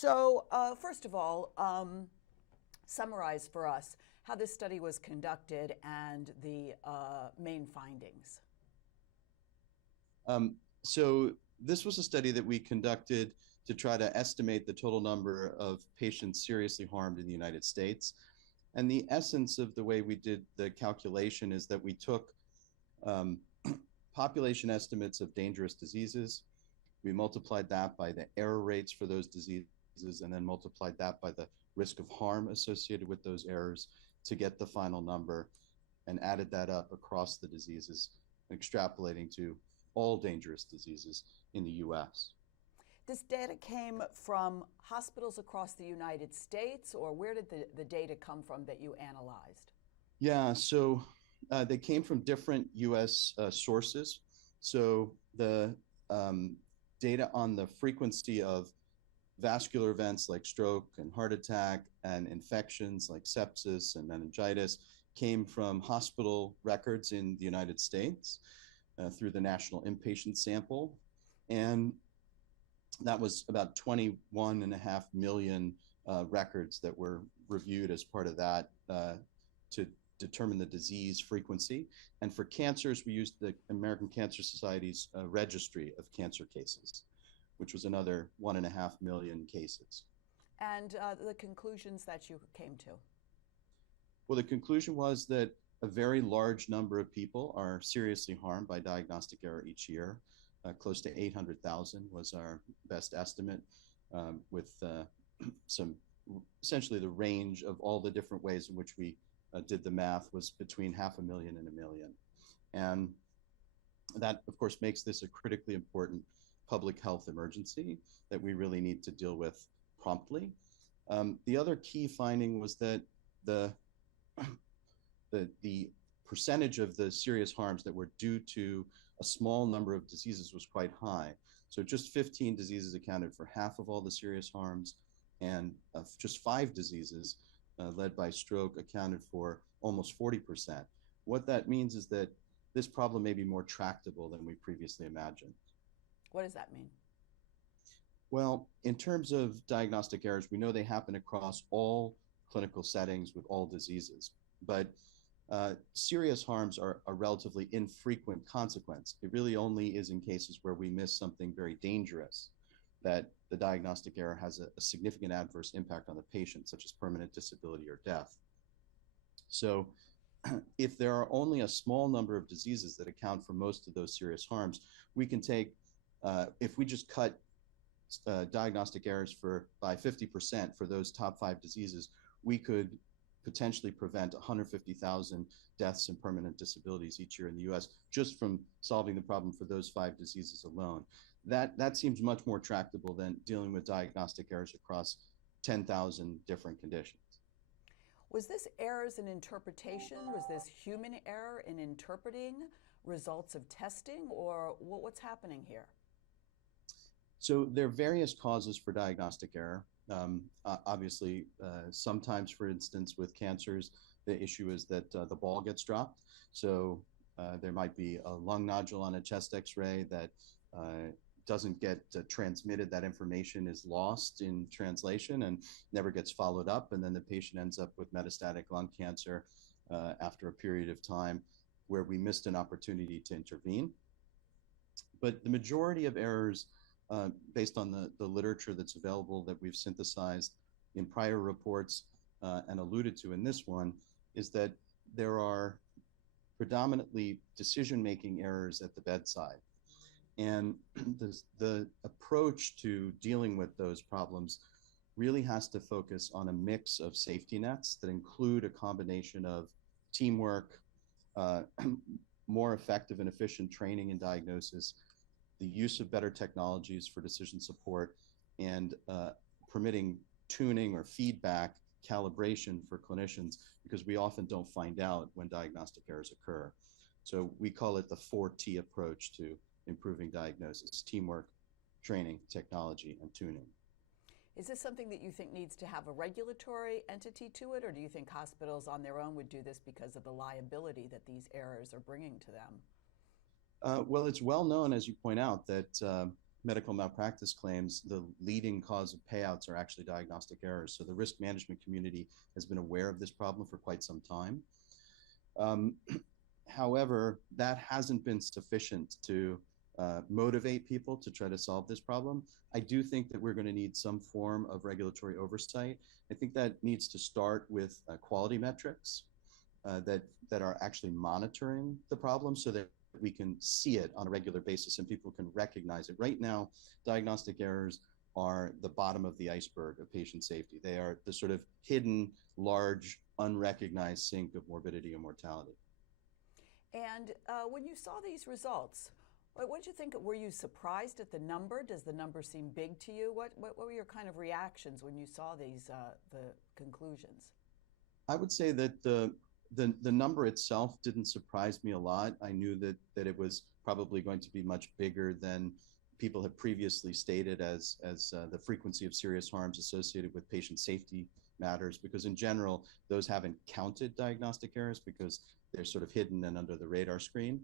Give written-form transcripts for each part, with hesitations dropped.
So, first of all, summarize for us how this study was conducted and the main findings. So this was a study that we conducted to try to estimate the total number of patients seriously harmed in the United States. And the essence of the way we did the calculation is that we took population estimates of dangerous diseases. We multiplied that by the error rates for those diseases, and then multiplied that by the risk of harm associated with those errors to get the final number, and added that up across the diseases, extrapolating to all dangerous diseases in the US. This data came from hospitals across the United States, or where did the data come from that you analyzed? Yeah, so they came from different US sources. So the data on the frequency of vascular events like stroke and heart attack and infections like sepsis and meningitis came from hospital records in the United States through the National Inpatient Sample. And that was about 21.5 million records that were reviewed as part of that to determine the disease frequency. And for cancers, we used the American Cancer Society's registry of cancer cases, which was another 1.5 million cases. And the conclusions that you came to? Well, the conclusion was that a very large number of people are seriously harmed by diagnostic error each year. Close to 800,000 was our best estimate, with some essentially the range of all the different ways in which we did the math was between 500,000 and 1 million. And that, of course, makes this a critically important public health emergency that we really need to deal with promptly. The other key finding was that the percentage of the serious harms that were due to a small number of diseases was quite high. So just 15 diseases accounted for half of all the serious harms, and just 5 diseases led by stroke accounted for almost 40%. What that means is that this problem may be more tractable than we previously imagined. What does that mean? Well, in terms of diagnostic errors, we know they happen across all clinical settings with all diseases, but serious harms are a relatively infrequent consequence. It really only is in cases where we miss something very dangerous that the diagnostic error has a significant adverse impact on the patient, such as permanent disability or death. So if there are only a small number of diseases that account for most of those serious harms, we can take, if we just cut diagnostic errors by 50% for those top 5 diseases, we could potentially prevent 150,000 deaths and permanent disabilities each year in the US just from solving the problem for those 5 diseases alone. That seems much more tractable than dealing with diagnostic errors across 10,000 different conditions. Was this errors in interpretation? Was this human error in interpreting results of testing, or what's happening here? So there are various causes for diagnostic error. Obviously, sometimes, for instance, with cancers, the issue is that the ball gets dropped. So there might be a lung nodule on a chest X-ray that doesn't get transmitted. That information is lost in translation and never gets followed up. And then the patient ends up with metastatic lung cancer after a period of time where we missed an opportunity to intervene. But the majority of errors, based on the literature that's available that we've synthesized in prior reports and alluded to in this one, is that there are predominantly decision-making errors at the bedside. And the approach to dealing with those problems really has to focus on a mix of safety nets that include a combination of teamwork, more effective and efficient training and diagnosis, the use of better technologies for decision support, and permitting tuning or feedback calibration for clinicians, because we often don't find out when diagnostic errors occur. So we call it the 4T approach to improving diagnosis: teamwork, training, technology, and tuning. Is this something that you think needs to have a regulatory entity to it, or do you think hospitals on their own would do this because of the liability that these errors are bringing to them? Well, it's well known, as you point out, that medical malpractice claims, the leading cause of payouts are actually diagnostic errors. So the risk management community has been aware of this problem for quite some time. Um, However, that hasn't been sufficient to motivate people to try to solve this problem. I do think that we're going to need some form of regulatory oversight. I think that needs to start with quality metrics that are actually monitoring the problem so that we can see it on a regular basis and people can recognize it. Right now, diagnostic errors are the bottom of the iceberg of patient safety. They are the sort of hidden, large, unrecognized sink of morbidity and mortality. And when you saw these results, what did you think? Were you surprised at the number? Does the number seem big to you? What were your kind of reactions when you saw these the conclusions? I would say that the number itself didn't surprise me a lot. I knew that it was probably going to be much bigger than people had previously stated as the frequency of serious harms associated with patient safety matters, because in general, those haven't counted diagnostic errors because they're sort of hidden and under the radar screen.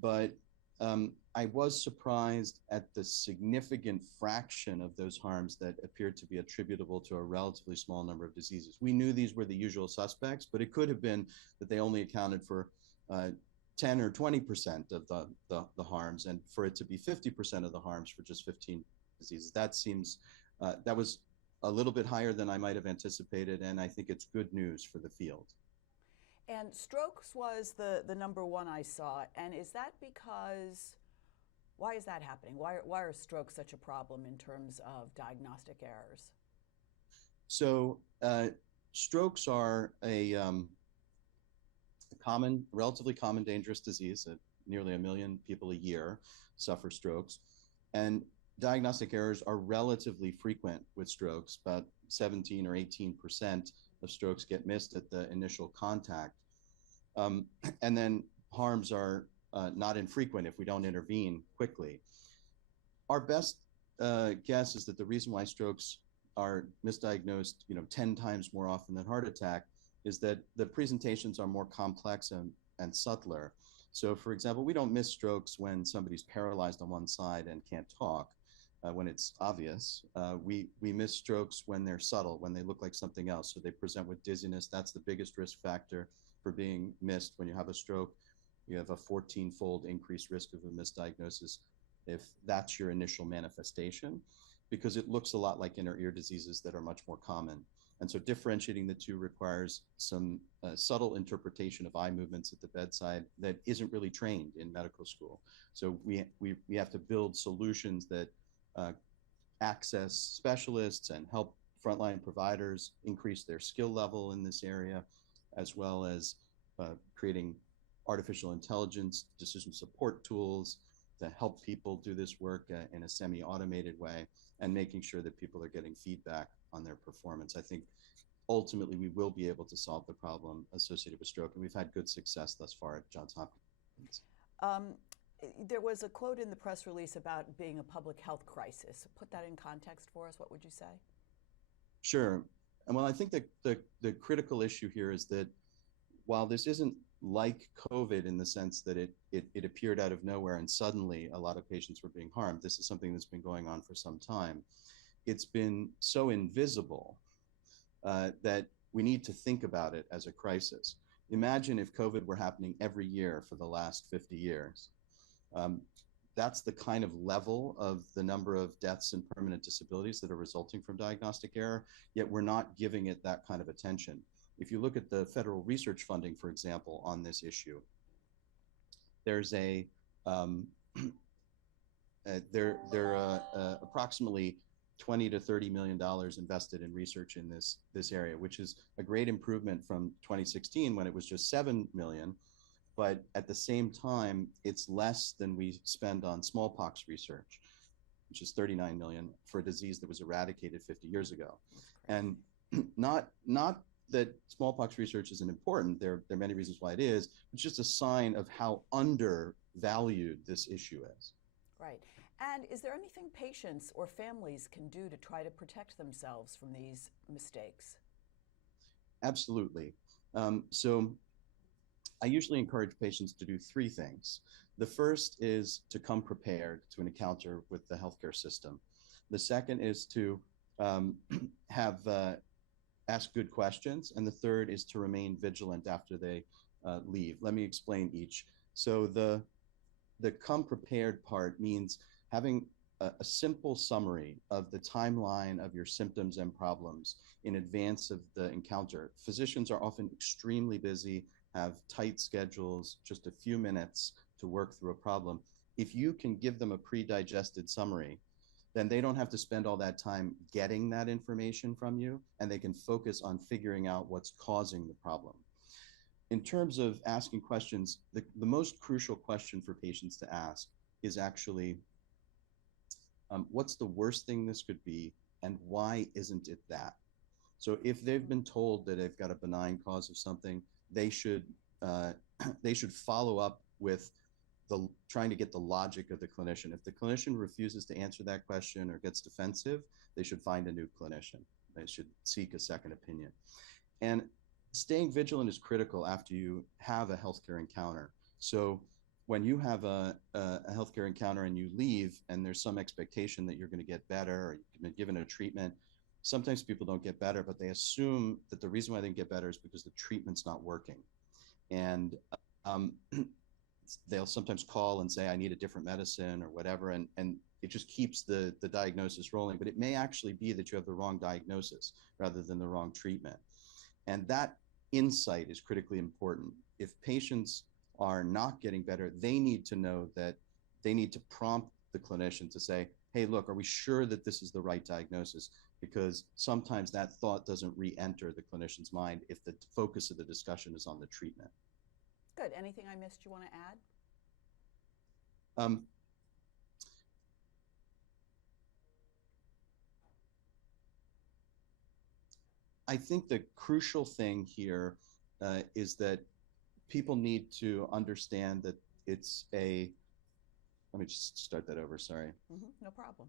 But I was surprised at the significant fraction of those harms that appeared to be attributable to a relatively small number of diseases. We knew these were the usual suspects, but it could have been that they only accounted for 10 or 20% of the harms, and for it to be 50% of the harms for just 15 diseases. That was a little bit higher than I might have anticipated, and I think it's good news for the field. And strokes was the number one I saw. And is that because, why is that happening? Why are strokes such a problem in terms of diagnostic errors? So strokes are a relatively common dangerous disease. Nearly 1 million people a year suffer strokes. And diagnostic errors are relatively frequent with strokes. About 17 or 18% of strokes get missed at the initial contact. And then harms are not infrequent if we don't intervene quickly. Our best guess is that the reason why strokes are misdiagnosed, 10 times more often than heart attack is that the presentations are more complex and subtler. So for example, we don't miss strokes when somebody's paralyzed on one side and can't talk. When it's obvious, we miss strokes when they're subtle, when they look like something else. So they present with dizziness. That's the biggest risk factor for being missed. When you have a stroke, you have a 14-fold increased risk of a misdiagnosis if that's your initial manifestation, because it looks a lot like inner ear diseases that are much more common. And so differentiating the two requires some subtle interpretation of eye movements at the bedside that isn't really trained in medical school. So we have to build solutions that access specialists and help frontline providers increase their skill level in this area, as well as creating artificial intelligence decision support tools to help people do this work in a semi-automated way, and making sure that people are getting feedback on their performance. I think ultimately we will be able to solve the problem associated with stroke, and we've had good success thus far at Johns Hopkins. There was a quote in the press release about being a public health crisis. Put that in context for us. What would you say? Sure. And well, I think that the critical issue here is that while this isn't like COVID in the sense that it appeared out of nowhere and suddenly a lot of patients were being harmed, this is something that's been going on for some time. It's been so invisible that we need to think about it as a crisis. Imagine if COVID were happening every year for the last 50 years. That's the kind of level of the number of deaths and permanent disabilities that are resulting from diagnostic error, yet we're not giving it that kind of attention. If you look at the federal research funding, for example, on this issue, there's approximately $20 to $30 million invested in research in this area, which is a great improvement from 2016 when it was just 7 million. But at the same time, it's less than we spend on smallpox research, which is 39 million for a disease that was eradicated 50 years ago. And not that smallpox research isn't important. There are many reasons why it is. It's just a sign of how undervalued this issue is. Right. And is there anything patients or families can do to try to protect themselves from these mistakes? Absolutely. So I usually encourage patients to do 3 things. The first is to come prepared to an encounter with the healthcare system. The second is to have ask good questions, and the third is to remain vigilant after they leave. Let me explain each. So the come prepared part means having a simple summary of the timeline of your symptoms and problems in advance of the encounter. Physicians are often extremely busy, have tight schedules, just a few minutes to work through a problem. If you can give them a pre-digested summary, then they don't have to spend all that time getting that information from you, and they can focus on figuring out what's causing the problem. In terms of asking questions, the most crucial question for patients to ask is actually, what's the worst thing this could be, and why isn't it that? So if they've been told that they've got a benign cause of something, they should follow up with trying to get the logic of the clinician. If the clinician refuses to answer that question or gets defensive, they should find a new clinician. They should seek a second opinion. And staying vigilant is critical after you have a healthcare encounter. So when you have a healthcare encounter and you leave and there's some expectation that you're going to get better or you've been given a treatment, sometimes people don't get better, but they assume that the reason why they didn't get better is because the treatment's not working. And they'll sometimes call and say, I need a different medicine or whatever, and it just keeps the diagnosis rolling. But it may actually be that you have the wrong diagnosis rather than the wrong treatment. And that insight is critically important. If patients are not getting better, they need to know that they need to prompt the clinician to say, hey, look, are we sure that this is the right diagnosis? Because sometimes that thought doesn't re-enter the clinician's mind if the focus of the discussion is on the treatment. Good. Anything I missed you want to add? I think the crucial thing here is that people need to understand that it's a, let me just start that over, sorry. No problem.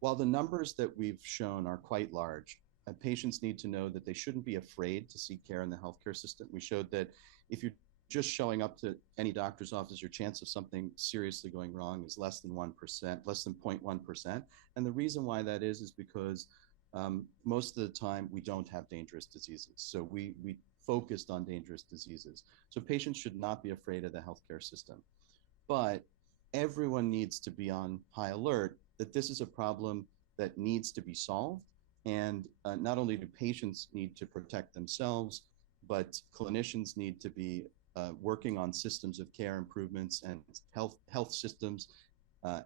While the numbers that we've shown are quite large, patients need to know that they shouldn't be afraid to seek care in the healthcare system. We showed that if you're just showing up to any doctor's office, your chance of something seriously going wrong is less than 1%, less than 0.1%. And the reason why that is because most of the time we don't have dangerous diseases. So we focused on dangerous diseases. So patients should not be afraid of the healthcare system. But everyone needs to be on high alert that this is a problem that needs to be solved. And not only do patients need to protect themselves, but clinicians need to be working on systems of care improvements, and health systems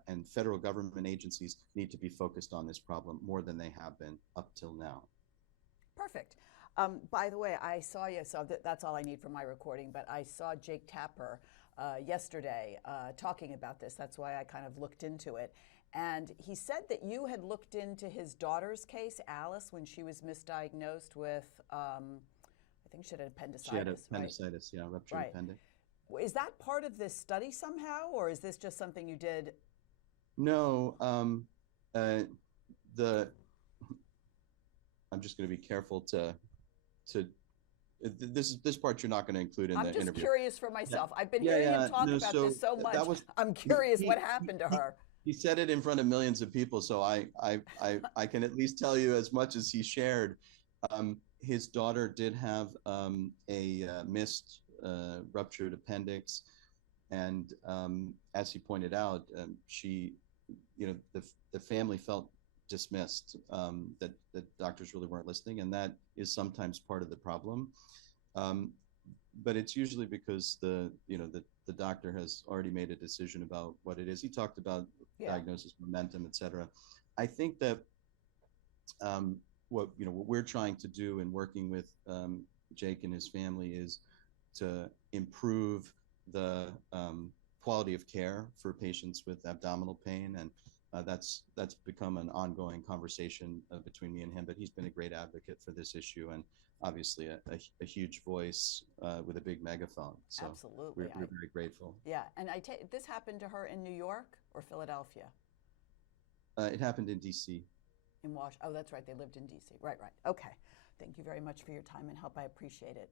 and federal government agencies need to be focused on this problem more than they have been up till now. Perfect. By the way, I saw you, so that's all I need for my recording, but I saw Jake Tapper yesterday talking about this. That's why I kind of looked into it. And he said that you had looked into his daughter's case, Alice, when she was misdiagnosed with, I think she had appendicitis. She had appendicitis, right? Yeah, ruptured appendix. Is that part of this study somehow, or is this just something you did? No, I'm just going to be careful to this part you're not going to include in the interview. I'm just curious for myself. I've been hearing him talk about this so much. I'm curious what happened to her. He said it in front of millions of people, so I can at least tell you as much as he shared. His daughter did have a missed ruptured appendix, and as he pointed out, the family felt dismissed, that doctors really weren't listening, and that is sometimes part of the problem. But it's usually because the doctor has already made a decision about what it is. He talked about diagnosis momentum, et cetera. I think that what we're trying to do in working with Jake and his family is to improve the quality of care for patients with abdominal pain, and that's become an ongoing conversation between me and him. But he's been a great advocate for this issue, and obviously a huge voice with a big megaphone. So absolutely, we're very grateful. Yeah, and this happened to her in New York or Philadelphia? It happened in D.C. In Washington. Oh, that's right. They lived in D.C. Right. Okay. Thank you very much for your time and help. I appreciate it.